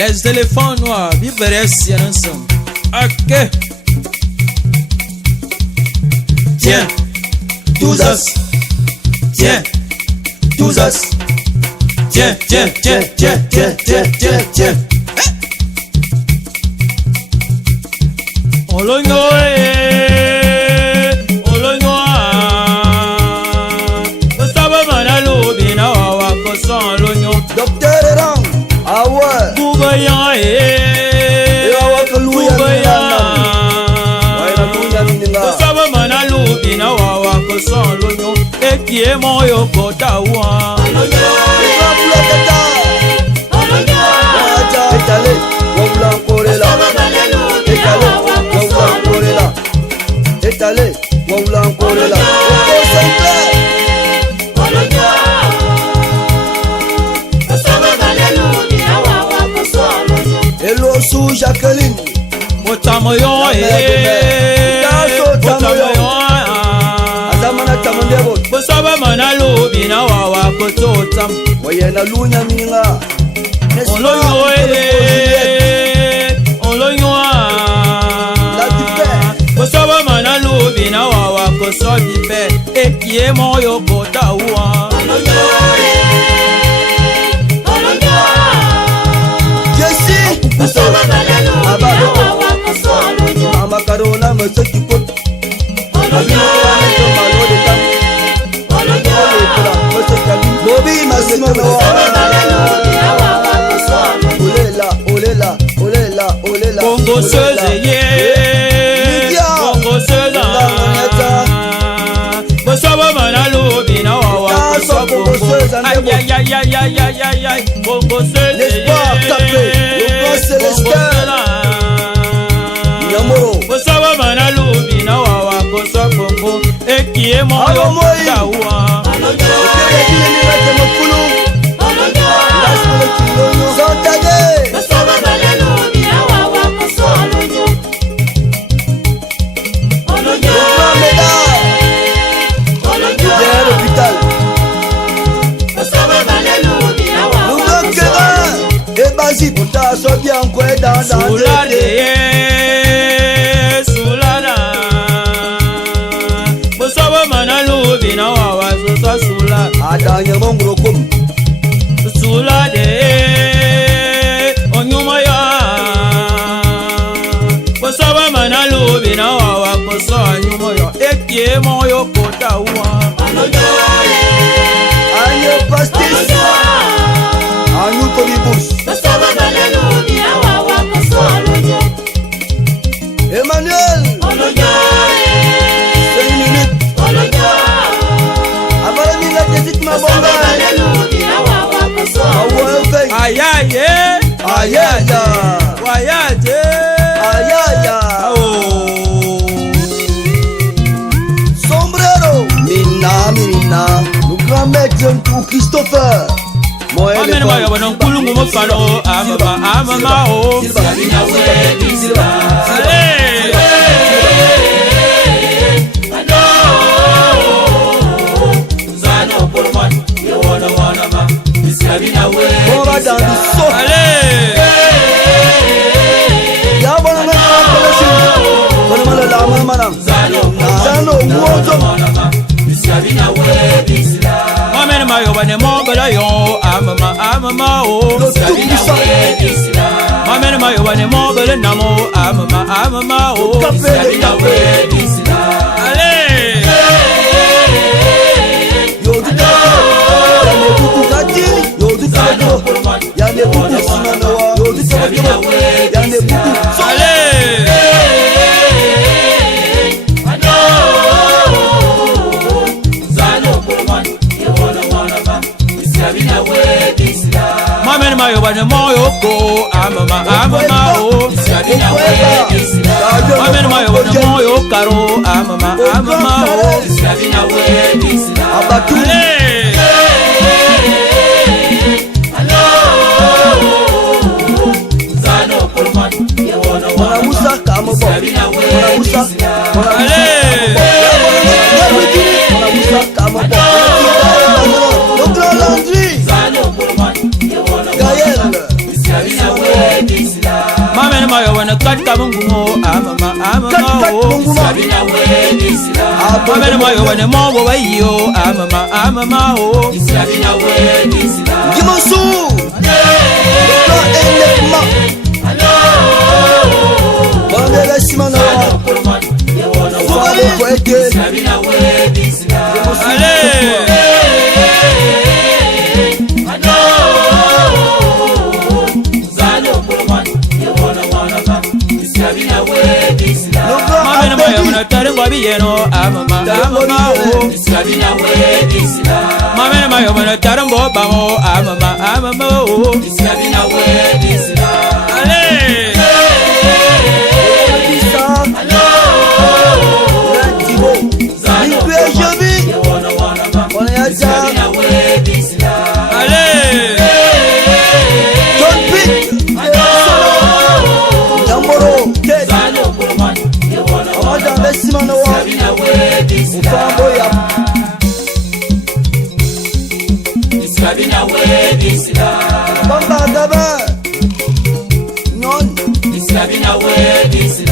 Les éléphants noirs, Biberes ensemble. Ok. Tiens, tous as. Tiens, tous as. Tiens, tiens, tiens, tiens, tiens, tiens, tiens, tiens. Olonyo, olonyo. Osaba manalo bina wawa kosan olonyo. Docteur Rang, awa. Bubaya bubaya. Osaba manalo bina wawa kosan olonyo. Ekie moyo kotawa. Olonyo. Étalé, wawulan korela. Étalé, wawulan korela. Oko simple. Hello sous Jacqueline. Motamoyon Azamana tamandebo. Bosaba manalo bina wawa kototam. Wayena lunya minga. Olonyo olonyo. Bosaba manalo bina wawa kosobipe. Ekie moyo kotawa. Jesse. Mama Carona me se qui pot. Bobby Massimo. Olela, olela, olela, olela. Bongo sezeye. Bongo seza. Bosaba manalo bina wawa kosobipe. Aïe aïe aïe aïe aïe aïe aïe aïe. Bongo sezeye. L'espoir tapé. Le grand célestin. Yamoro. Bosaba manalo bina wawa kosobipe. Ekie moyo kotawa. Sulada Bosaba manalo bina wawa sosa sula Adanya mongro kum Sulade Onyuma ya Bosaba manalo bina wawa kosa nyuma ya Ekie moyo kota uwa Anye pastis Anyu komibus Emmanuel 5 minutes Avant la petite ma bomba Ayaye Ayaya Wayaje Ayaya Sombrero Mina Le grand maître pour Christopher Amen ma yoba non kulungu mo fano amama o On va dans le saut. Ya bona na koleshi. Bona la mama. Zano moto. Amen ma yoba ne mo bela yo amama o Amen ma yoba ne mo bela namo amama o Allez Yo duta. Ya ne buku kati. Yo duta. Ya ne buku sinanawa. Yo duta. Ya ne buku. Allez Mamen mayo bane moyo ko amama o Mamen mayo bane moyo karo amama o Abatu. Mwana Musa kamo bo. Mwana Musa. Mwana Musa kamo bo. Le grand Landry. Gaël. Sabina we disila. Mamene moyo wane mo wa yo. Amama oh. Sabina we disila. Dimansu. Hello. Bande simana wa. Sabina we disila. Allez. Mamene moyo wane tare ngwa biyeno. Amama oh. Sabina we disila. Mamene moyo wane tare ngwa bamo. Amama oh. Sabina we disila. Allez. Sabina we disila. Bamba daba. Non. Sabina we disila.